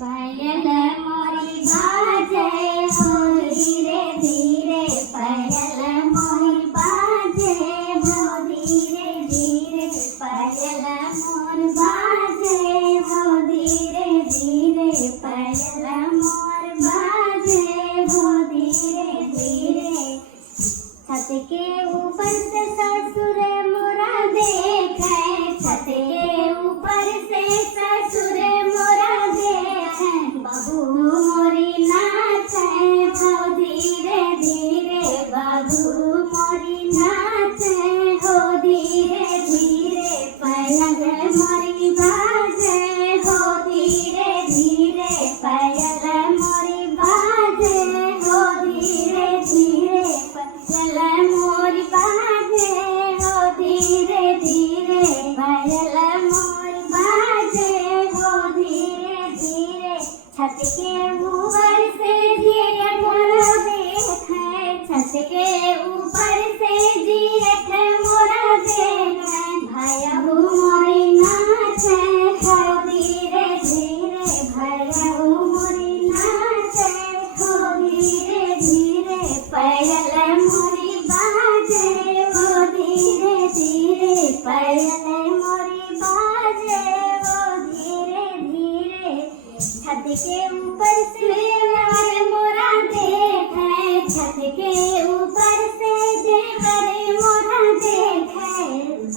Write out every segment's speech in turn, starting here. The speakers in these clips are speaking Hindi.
पायल मोरी बाजे हो धीरे धीरे, पायल मोरी बाजे हो धीरे धीरे, पायल मोर बाजे हो धीरे धीरे, पायल मोर बाजे हो धीरे धीरे। छत के ऊपर से ससुर मोरा देखे, छत के ऊपर से ससुर मोरा देखे, बहू मोरी नाचे हो धीरे धीरे, बहू मोरी नाचे हो धीरे धीरे, पायल मोरी बाजे हो धीरे धीरे, पायल मोरी बाजे हो धीरे धीरे, पायल मोरी बाजे हो धीरे धीरे, पायल मोरी बाजे हो धीरे धीरे। छत के ऊपर से जेठ मोरा देखे, छत के ऊपर से जेठ मोरा देखे, भैया मोरी नाचे हो धीरे धीरे, भैया मोरी नाचे हो धीरे धीरे, पायल मोरी बाजे हो धीरे धीरे, पायल मोरी बाजे हो धीरे धीरे। छत के ऊपर से मोरा देखे, छत के ऊपर से देवर मोरा देखे,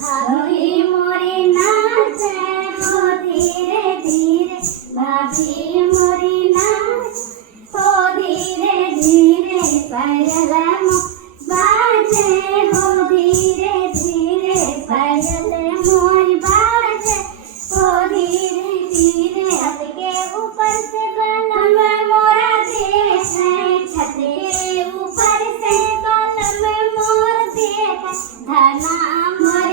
भाभी मोरी नाचे हो धीरे धीरे, भाभी मोरी नाच हो धीरे धीरे, पायल बाजे हो धीरे धीरे, पायल मोरी बाजे हो धीरे धीरे। छत के ऊपर से कलम मोरा देखे, छत के ऊपर से कलम मोर देखे, धना मोर